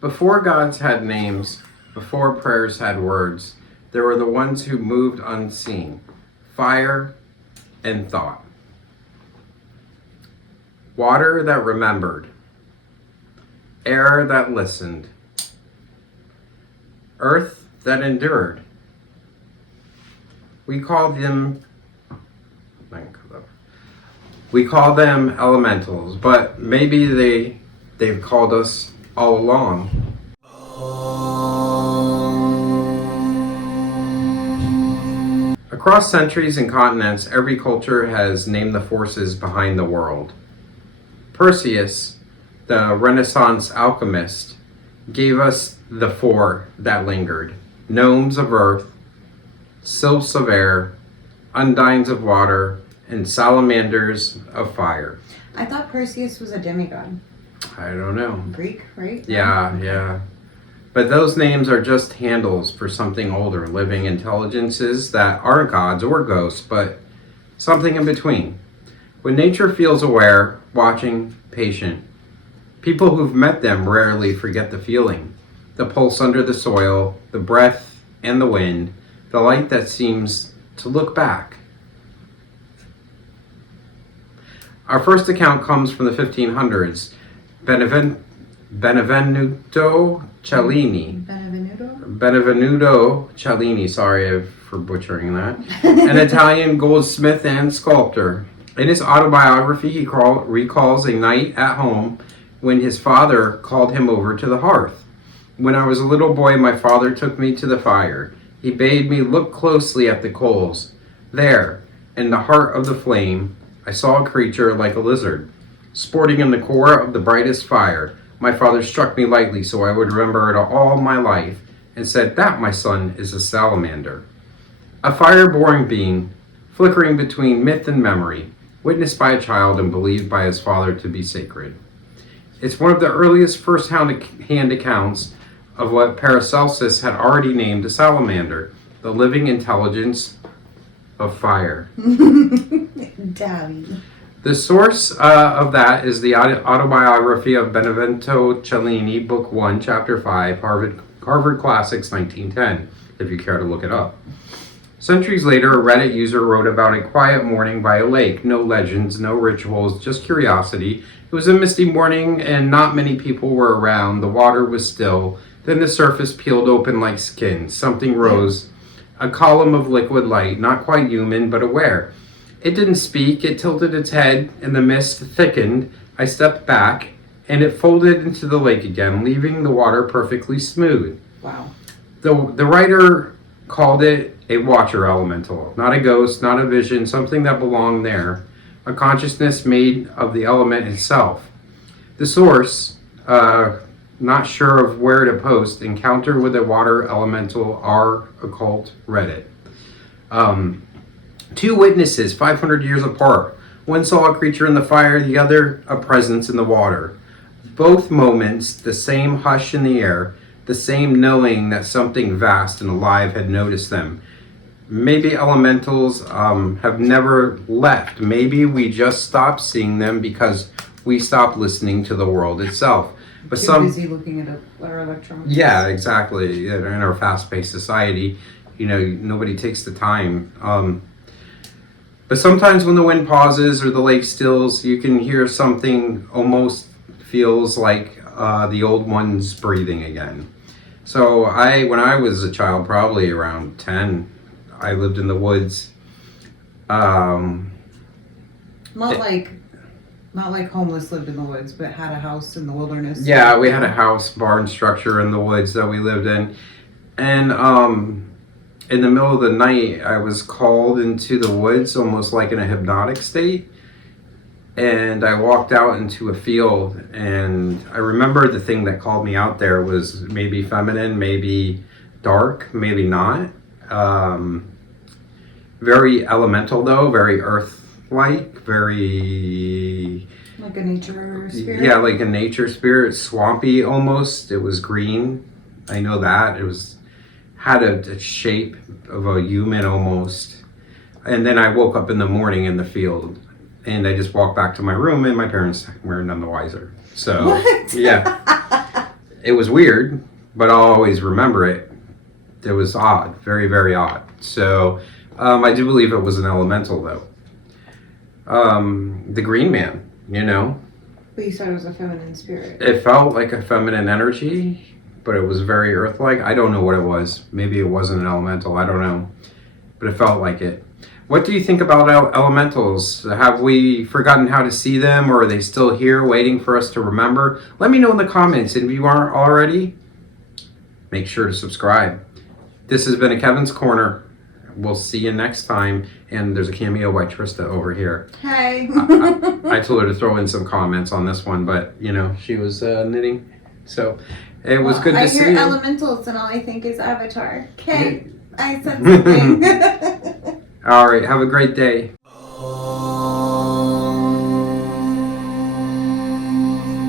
Before gods had names, before prayers had words, there were the ones who moved unseen, fire and thought. Water that remembered, air that listened, earth that endured. We call them elementals, but maybe they've called us all along. Across centuries and continents, every culture has named the forces behind the world. Perseus, the Renaissance alchemist, gave us the four that lingered: gnomes of earth, sylphs of air, undines of water, and salamanders of fire. I thought Perseus was a demigod. I don't know. Greek, right? Yeah. But those names are just handles for something older, living intelligences that aren't gods or ghosts, but something in between. When nature feels aware, watching, patient, people who've met them rarely forget the feeling. The pulse under the soil, the breath and the wind, the light that seems to look back. Our first account comes from the 1500s. Benvenuto Cellini. Benvenuto Cellini, sorry for butchering that. An Italian goldsmith and sculptor. In his autobiography, he recalls a night at home when his father called him over to the hearth. When I was a little boy, my father took me to the fire. He bade me look closely at the coals. There, in the heart of the flame, I saw a creature like a lizard, sporting in the core of the brightest fire. My father struck me lightly so I would remember it all my life, and said, "That, my son, is a salamander." A fire-born being, flickering between myth and memory, witnessed by a child and believed by his father to be sacred. It's one of the earliest first-hand accounts of what Paracelsus had already named a salamander, the living intelligence of fire. Daddy. The source of that is the autobiography of Benvenuto Cellini, Book 1, Chapter 5, Harvard Classics, 1910, if you care to look it up. Centuries later, a Reddit user wrote about a quiet morning by a lake. No legends, no rituals, just curiosity. It was a misty morning and not many people were around. The water was still. Then the surface peeled open like skin. Something rose, a column of liquid light, not quite human, but aware. It didn't speak, it tilted its head, and the mist thickened. I stepped back, and it folded into the lake again, leaving the water perfectly smooth. Wow. The writer called it a watcher elemental, not a ghost, not a vision, something that belonged there, a consciousness made of the element itself. The source, not sure of where to post, Encounter with a Water Elemental R Occult Reddit. Two witnesses, 500 years apart. One saw a creature in the fire, the other a presence in the water. Both moments, the same hush in the air, the same knowing that something vast and alive had noticed them. Maybe elementals have never left. Maybe we just stopped seeing them because we stopped listening to the world itself. But Too busy looking at our electronics. Yeah, exactly. In our fast-paced society, nobody takes the time. But sometimes when the wind pauses or the lake stills, you can hear something almost feels like the old ones breathing again. So when I was a child, probably around 10, I lived in the woods. Not like homeless lived in the woods, but had a house in the wilderness. Yeah, we had a house, barn structure in the woods that we lived in. And in the middle of the night, I was called into the woods almost like in a hypnotic state. And I walked out into a field, and I remember the thing that called me out there was maybe feminine, maybe dark, maybe not. Very elemental though, very earth-like, very... Like a nature spirit? Yeah, like a nature spirit, swampy almost. It was green, I know that. Had a shape of a human almost. And then I woke up in the morning in the field, and I just walked back to my room, and my parents were none the wiser. So, what? Yeah. it was weird, but I'll always remember it. It was odd, very, very odd. So I do believe it was an elemental, though. The Green Man, you know, But you said it was a feminine spirit. it felt like a feminine energy, but it was very earth-like. I don't know what it was. Maybe it wasn't an elemental. I don't know, but it felt like it. What do you think about elementals? Have we forgotten how to see them, or are they still here waiting for us to remember? Let me know in the comments. And if you aren't already, make sure to subscribe. This has been a Kevin's Corner. We'll see you next time. And there's a cameo by Trista over here. Hey. I told her to throw in some comments on this one, but you know, she was knitting. So it was good to see I hear you. elementals and all I think is Avatar. Okay, I said something. All right, have a great day.